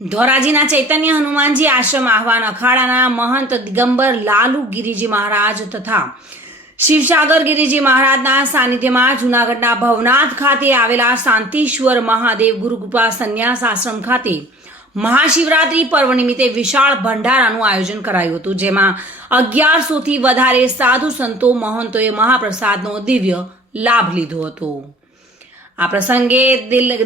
ધોરાજીના ચૈતન્ય હનુમાનજી આશ્રમ આહવાન અખાડાના મહંત દિગંબર લાલુ ગિરિજી મહારાજ તથા શિવસાગર ગિરિજી મહારાજના સાનિધ્યમાં જૂનાગઢના ભવનાથ ખાતે આવેલા શાંતિશ્વર મહાદેવ ગુરુકૃપા સંન્યાસ આશ્રમ ખાતે મહાશિવરાત્રી પર્વ નિમિત્તે વિશાળ ભંડારાનું આયોજન કરાયું હતું, જેમાં 1100થી વધારે સાધુ સંતો મહંતોએ મહાપ્રસાદનો દિવ્ય લાભ લીધો હતો। આ પ્રસંગે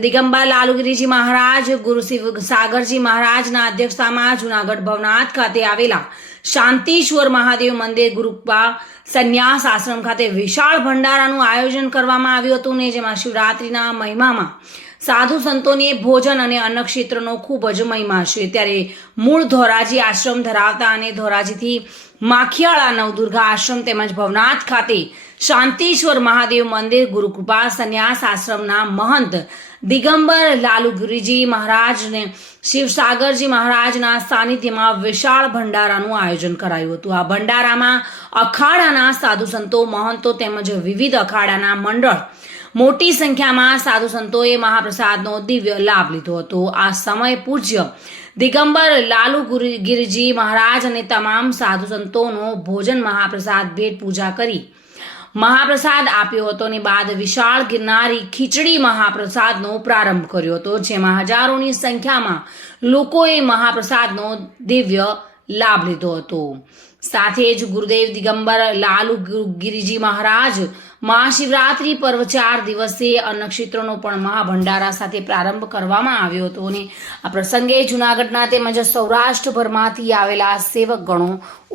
દિગંબર લાલુગીરીજી મહારાજ ગુરુ શિવસાગરજી મહારાજના અધ્યક્ષતામાં જૂનાગઢ ભવનાથ ખાતે આવેલા શાંતિશ્વર મહાદેવ મંદિર ગુરુકૃપા સંન્યાસ આશ્રમ ખાતે વિશાળ ભંડારાનું આયોજન કરવામાં આવ્યું હતું ને જેમાં શિવરાત્રીના મહિમામાં સાધુ સંતોને ભોજન અને અન્ન ક્ષેત્રનો ખૂબ જ મહિમા છે। ત્યારે મૂળ ધોરાજી આશ્રમ ધરાવતા અને ધોરાજીથી માખિયાળા નવદુર્ગા આશ્રમ તેમજ ભવનાથ ખાતે શાંતિશ્વર મહાદેવ મંદિર ગુરુકૃપા સંન્યાસ આશ્રમના મહંત દિગંબર લાલુગીરીજી મહારાજને શિવસાગરજી મહારાજના સાનિધ્યમાં વિશાળ ભંડારાનું આયોજન કરાયું હતું। આ ભંડારામાં અખાડાના સાધુ સંતો મહંતો તેમજ વિવિધ અખાડાના મંડળ મોટી સંખ્યામાં સાધુ સંતોએ મહાપ્રસાદનો દિવ્ય લાભ લીધો હતો। આ સમય પૂજ્ય દિગંબર લાલુગીરીજી મહારાજ અને તમામ સાધુ સંતોનો ભોજન મહાપ્રસાદ ભેટ પૂજા કરી મહાપ્રસાદ આપ્યો હતો અને બાદ વિશાળ ગિરનારી ખીચડી મહાપ્રસાદનો પ્રારંભ કર્યો હતો, જેમાં હજારોની સંખ્યામાં લોકોએ મહાપ્રસાદનો દિવ્ય લાભ લીધો હતો। સાથે જ ગુરુદેવ દિગંબર લાલુગીરીજી મહારાજ મહાશિવરાત્રી પર્વ 4 દિવસીય અન્નક્ષેત્રનો પણ મહાભંડારા સાથે પ્રારંભ કરવામાં આવ્યો હતો અને આ પ્રસંગે જૂનાગઢના તેમજ સૌરાષ્ટ્રભરમાંથી આવેલા સેવકગણો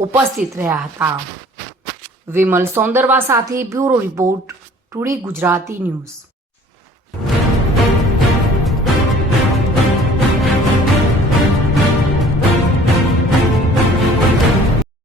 ઉપસ્થિત રહ્યા હતા। વિમલ સોંદરવા સાથે bureau report, today Gujarati news.